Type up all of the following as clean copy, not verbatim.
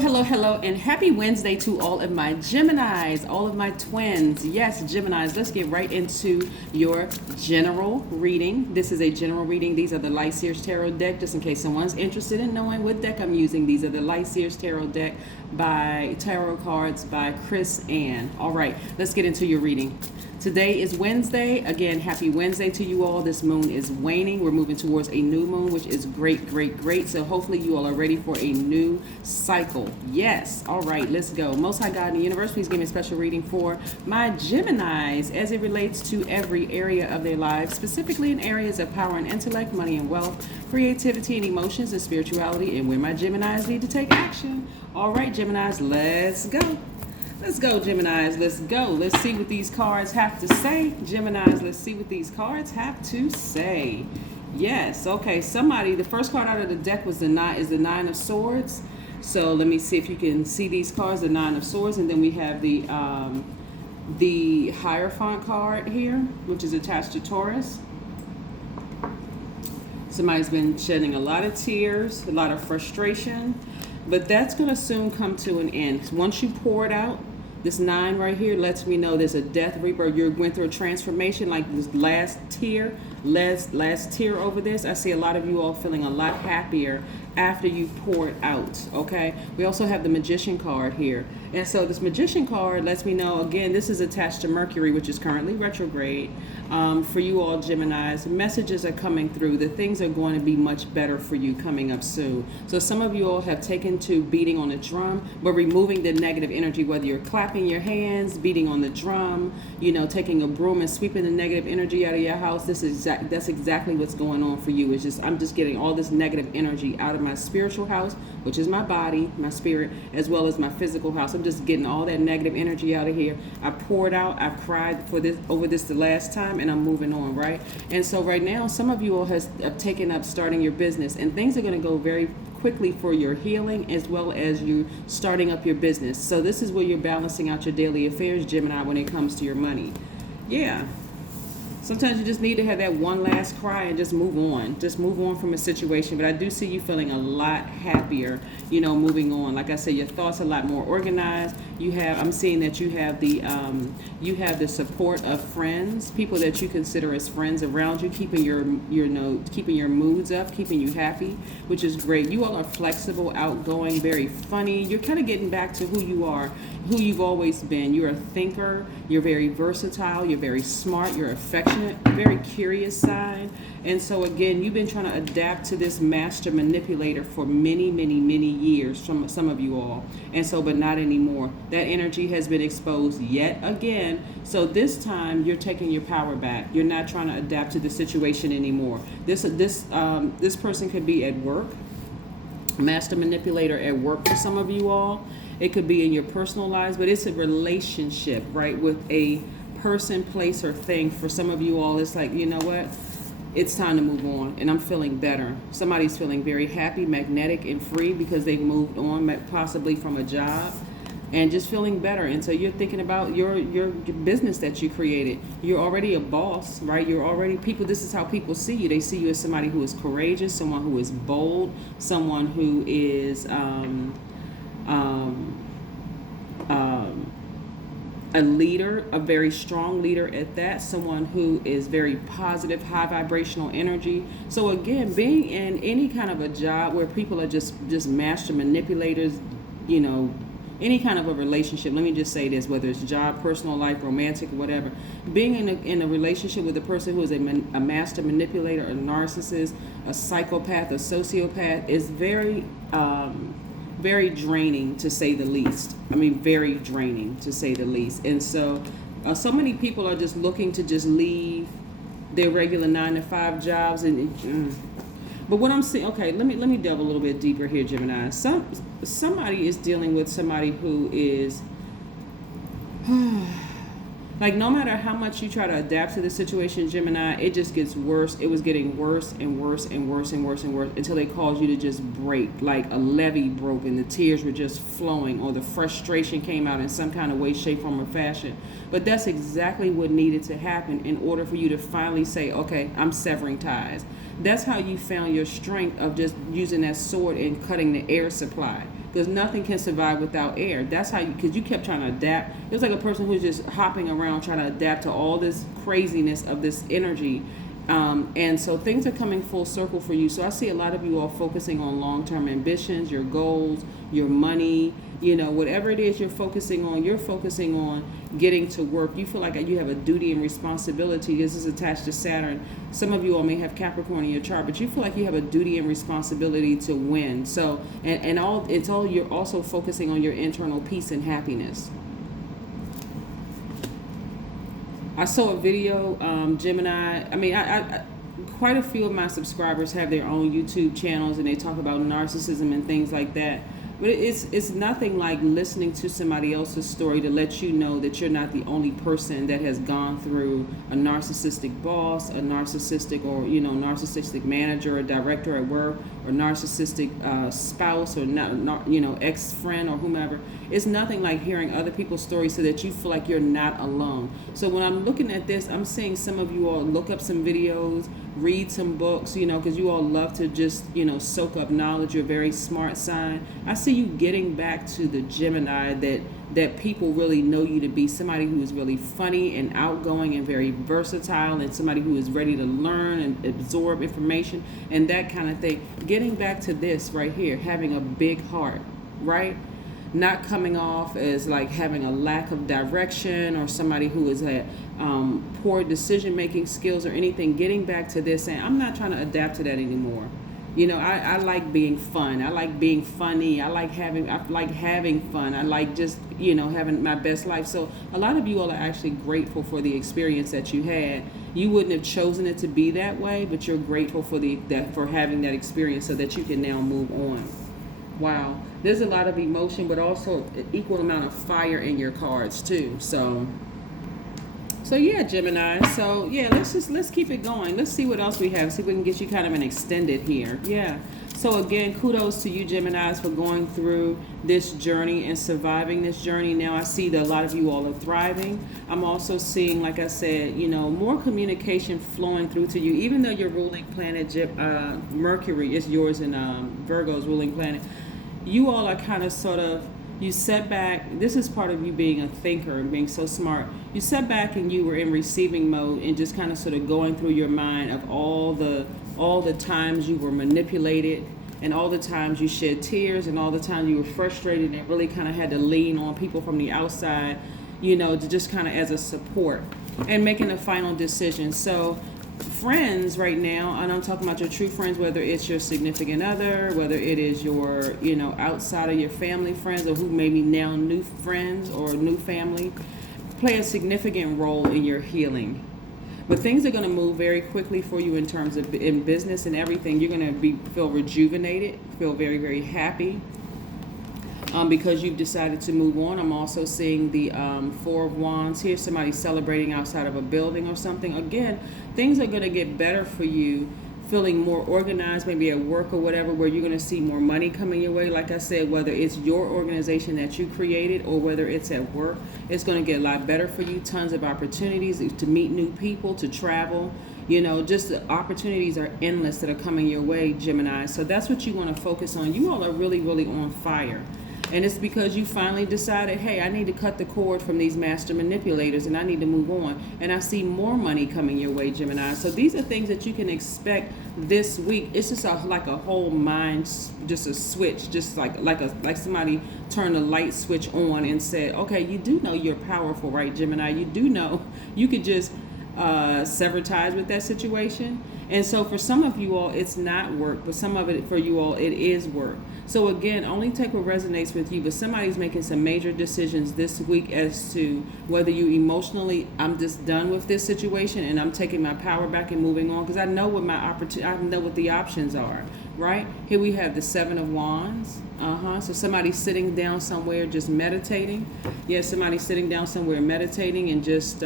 Hello, and happy Wednesday to all of my Geminis, all of my twins. Yes, Geminis, let's get right into your general reading. This is a general reading. These are the Light Seers Tarot deck, just in case someone's interested in knowing what deck I'm using. These are the Light Seers Tarot deck by Tarot Cards by Chris Ann. All right, let's get into your reading. Today is Wednesday. Again, happy Wednesday to you all. This moon is waning. We're moving towards a new moon, which is great. So hopefully you all are ready for a new cycle. Yes. All right, let's go. Most High God in the universe, please give me a special reading for my Geminis as it relates to every area of their lives, specifically in areas of power and intellect, money and wealth, creativity and emotions, and spirituality, and where my Geminis need to take action. All right, Geminis, let's go. Let's go, Geminis. Let's go. Let's see what these cards have to say. Geminis, let's see what these cards have to say. Yes. Okay. The first card out of the deck was the Nine of Swords. So let me see if you can see these cards, the Nine of Swords, and then we have the Hierophant card here, which is attached to Taurus. Somebody's been shedding a lot of tears, a lot of frustration, but that's going to soon come to an end. Once you pour it out, this 9 right here lets me know there's a death rebirth. You went through a transformation, like this last tear over this. I see a lot of you all feeling a lot happier after you pour it out, okay? We also have the Magician card here. And so this Magician card lets me know, again, this is attached to Mercury, which is currently retrograde. For you all Geminis, messages are coming through. The things are going to be much better for you coming up soon. So some of you all have taken to beating on the drum, but removing the negative energy, whether you're clapping your hands, beating on the drum, taking a broom and sweeping the negative energy out of your house. That's exactly what's going on for you. I'm just getting all this negative energy out of my spiritual house, which is my body, my spirit, as well as my physical house. I'm just getting all that negative energy out of here. I poured out, I've cried over this the last time, and I'm moving on, right? And so right now, some of you all have taken up starting your business, and things are going to go very quickly for your healing as well as you starting up your business. So this is where you're balancing out your daily affairs, Gemini, when it comes to your money. Yeah. Sometimes you just need to have that one last cry and just move on. Just move on from a situation. But I do see you feeling a lot happier, moving on. Like I said, your thoughts are a lot more organized. I'm seeing that you have the support of friends, people that you consider as friends around you, keeping your moods up, keeping you happy, which is great. You all are flexible, outgoing, very funny. You're kind of getting back to who you are, who you've always been. You're a thinker. You're very versatile. You're very smart. You're affectionate, very curious side. And so again, you've been trying to adapt to this master manipulator for many years, from some of you all. And so, but not anymore. That energy has been exposed yet again. So this time you're taking your power back. You're not trying to adapt to the situation anymore. This person could be at work, master manipulator at work for some of you all. It could be in your personal lives, but it's a relationship, right, with a person, place, or thing. For some of you all, it's like, you know what? It's time to move on, and I'm feeling better. Somebody's feeling very happy, magnetic, and free because they've moved on, possibly from a job, and just feeling better. And so you're thinking about your business that you created. You're already a boss, right? This is how people see you. They see you as somebody who is courageous, someone who is bold, someone who is a leader, a very strong leader at that, someone who is very positive, high vibrational energy. So again, being in any kind of a job where people are just master manipulators, any kind of a relationship, let me just say this, whether it's job, personal life, romantic, whatever, being in a relationship with a person who is a master manipulator, a narcissist, a psychopath, a sociopath, is very draining, to say the least. Very draining, to say the least. And so so many people are just looking to just leave their regular 9-to-5 jobs. But what I'm saying, okay, let me delve a little bit deeper here, Gemini. Somebody is dealing with somebody who is like, no matter how much you try to adapt to the situation, Gemini, it just gets worse. It was getting worse and worse until they caused you to just break, like a levee broke and the tears were just flowing, or the frustration came out in some kind of way, shape, form, or fashion. But that's exactly what needed to happen in order for you to finally say, okay, I'm severing ties. That's how you found your strength of just using that sword and cutting the air supply. because nothing can survive without air. That's how you, because you kept trying to adapt. It was like a person who's just hopping around trying to adapt to all this craziness of this energy. And so things are coming full circle for you. So I see a lot of you all focusing on long-term ambitions, your goals, your money, you know, whatever it is you're focusing on getting to work. You feel like you have a duty and responsibility. This is attached to Saturn. Some of you all may have Capricorn in your chart, but you feel like you have a duty and responsibility to win. So, you're also focusing on your internal peace and happiness. I saw a video, Gemini. I mean, I quite a few of my subscribers have their own YouTube channels, and they talk about narcissism and things like that. But it's nothing like listening to somebody else's story to let you know that you're not the only person that has gone through a narcissistic boss, a narcissistic narcissistic manager or director at work, or narcissistic spouse, or ex-friend or whomever. It's nothing like hearing other people's stories so that you feel like you're not alone. So when I'm looking at this, I'm seeing some of you all look up some videos, read some books, because you all love to just, soak up knowledge. You're a very smart sign. I see you getting back to the Gemini that people really know you to be, somebody who is really funny and outgoing and very versatile, and somebody who is ready to learn and absorb information and that kind of thing. Getting back to this right here, having a big heart, right? Not coming off as like having a lack of direction or somebody who has had poor decision-making skills or anything. Getting back to this, saying, I'm not trying to adapt to that anymore. I like being fun. I like being funny. I like having fun. I like just, having my best life. So a lot of you all are actually grateful for the experience that you had. You wouldn't have chosen it to be that way, but you're grateful for having that experience so that you can now move on. Wow. There's a lot of emotion, but also an equal amount of fire in your cards too. So yeah, Gemini. So yeah, let's keep it going. Let's see what else we have. See if we can get you kind of an extended here. Yeah. So again, kudos to you, Geminis, for going through this journey and surviving this journey. Now I see that a lot of you all are thriving. I'm also seeing, like I said, more communication flowing through to you, even though your ruling planet, Mercury, is yours, and Virgo's ruling planet. You all are kind of you set back. This is part of you being a thinker and being so smart. You set back and you were in receiving mode and just kind of sort of going through your mind of all the times you were manipulated, and all the times you shed tears, and all the times you were frustrated and really kind of had to lean on people from the outside, to just kind of as a support and making a final decision. So friends right now, and I'm talking about your true friends, whether it's your significant other, whether it is your, outside of your family friends, or who maybe now new friends or new family, play a significant role in your healing. But things are going to move very quickly for you in terms of in business and everything. You're going to feel rejuvenated, feel very, very happy. Because you've decided to move on. I'm also seeing the Four of Wands here. Somebody celebrating outside of a building or something. Again, things are going to get better for you, feeling more organized, maybe at work or whatever, where you're going to see more money coming your way. Like I said, whether it's your organization that you created or whether it's at work, it's going to get a lot better for you. Tons of opportunities to meet new people, to travel. Just the opportunities are endless that are coming your way, Gemini. So that's what you want to focus on. You all are really, really on fire. And it's because you finally decided, hey, I need to cut the cord from these master manipulators and I need to move on. And I see more money coming your way, Gemini. So these are things that you can expect this week. It's just like a whole mind, just a switch, just like somebody turned a light switch on and said, okay, you do know you're powerful, right, Gemini? You do know you could just sever ties with that situation. And so for some of you all, it's not work, but some of it for you all, it is work. So again, only take what resonates with you, but somebody's making some major decisions this week as to whether you emotionally, I'm just done with this situation and I'm taking my power back and moving on, because I know what I know what the options are, right? Here we have the Seven of Wands. So somebody's sitting down somewhere just meditating. Yeah, somebody's sitting down somewhere meditating and just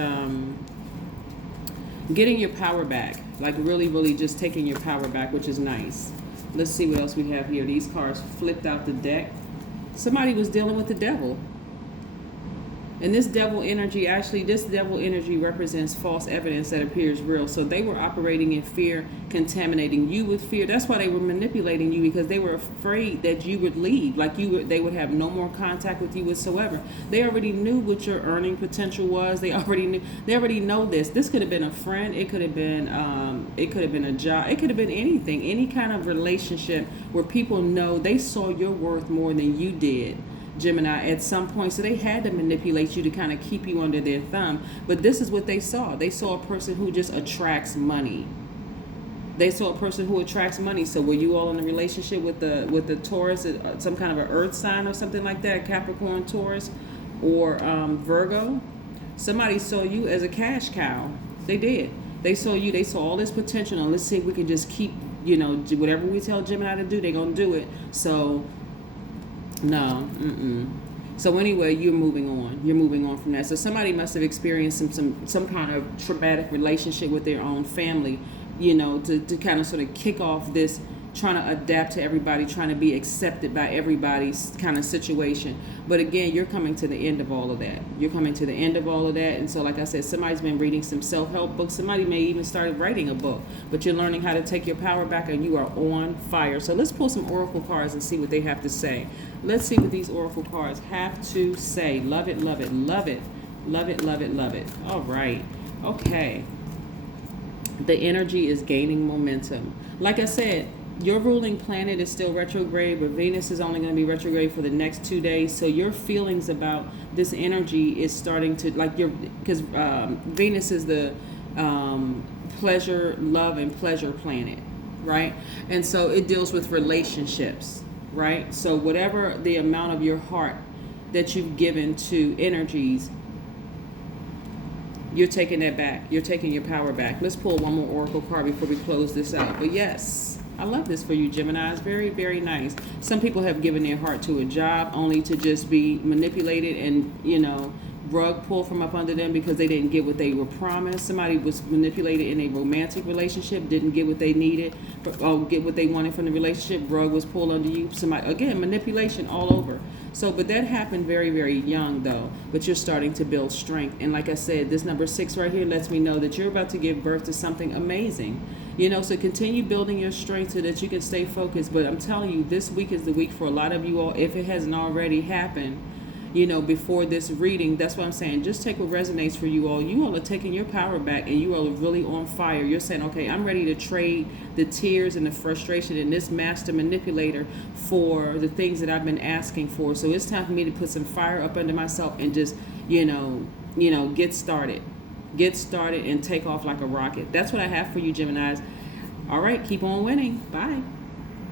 getting your power back, like really, really just taking your power back, which is nice. Let's see what else we have here. These cards flipped out the deck. Somebody was dealing with the devil. And this devil energy, actually, this devil energy represents false evidence that appears real. So they were operating in fear, contaminating you with fear. That's why they were manipulating you, because they were afraid that you would leave. Like they would have no more contact with you whatsoever. They already knew what your earning potential was. They already know this. This could have been a friend. It could have been a job. It could have been anything, any kind of relationship where people know they saw your worth more than you did, Gemini, at some point. So they had to manipulate you to kind of keep you under their thumb. But this is what they saw. They saw a person who just attracts money. They saw a person who attracts money. So were you all in a relationship with the Taurus, some kind of an earth sign or something like that, Capricorn, Taurus, or Virgo? Somebody saw you as a cash cow. They did. They saw you. They saw all this potential. And let's see if we can just keep, whatever we tell Gemini to do, they're going to do it. So no. So anyway, you're moving on. You're moving on from that. So somebody must have experienced some kind of traumatic relationship with their own family, to kind of sort of kick off this trying to adapt to everybody, trying to be accepted by everybody's kind of situation. But again, you're coming to the end of all of that. You're coming to the end of all of that. And so, like I said, somebody's been reading some self-help books. Somebody may even start writing a book. But you're learning how to take your power back, and you are on fire. So let's pull some oracle cards and see what they have to say. Let's see what these oracle cards have to say. Love it, love it, love it. Love it, love it, love it. All right. Okay. The energy is gaining momentum. Like I said, your ruling planet is still retrograde, but Venus is only going to be retrograde for the next 2 days. So your feelings about this energy is starting to, because Venus is the pleasure, love, and pleasure planet, right? And so it deals with relationships, right? So whatever the amount of your heart that you've given to energies, you're taking that back. You're taking your power back. Let's pull one more oracle card before we close this out. But yes, I love this for you, Gemini. It's very, very nice. Some people have given their heart to a job only to just be manipulated and, rug pulled from up under them because they didn't get what they were promised. Somebody was manipulated in a romantic relationship, didn't get what they needed, or get what they wanted from the relationship. Rug was pulled under you. Somebody, again, manipulation all over. So, but that happened very, very young, though. But you're starting to build strength. And like I said, this number 6 right here lets me know that you're about to give birth to something amazing. So continue building your strength so that you can stay focused. But I'm telling you, this week is the week for a lot of you all, if it hasn't already happened, before this reading. That's what I'm saying. Just take what resonates for you all. You all are taking your power back, and you all are really on fire. You're saying, okay, I'm ready to trade the tears and the frustration and this master manipulator for the things that I've been asking for. So it's time for me to put some fire up under myself and just, get started. Get started and take off like a rocket. That's what I have for you, Geminis. All right, keep on winning. Bye.